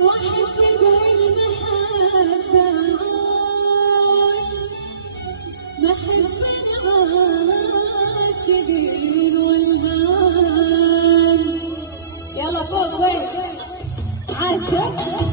واحد يقول محبة محب العاشقين والهان. يلا فوق وين عاشق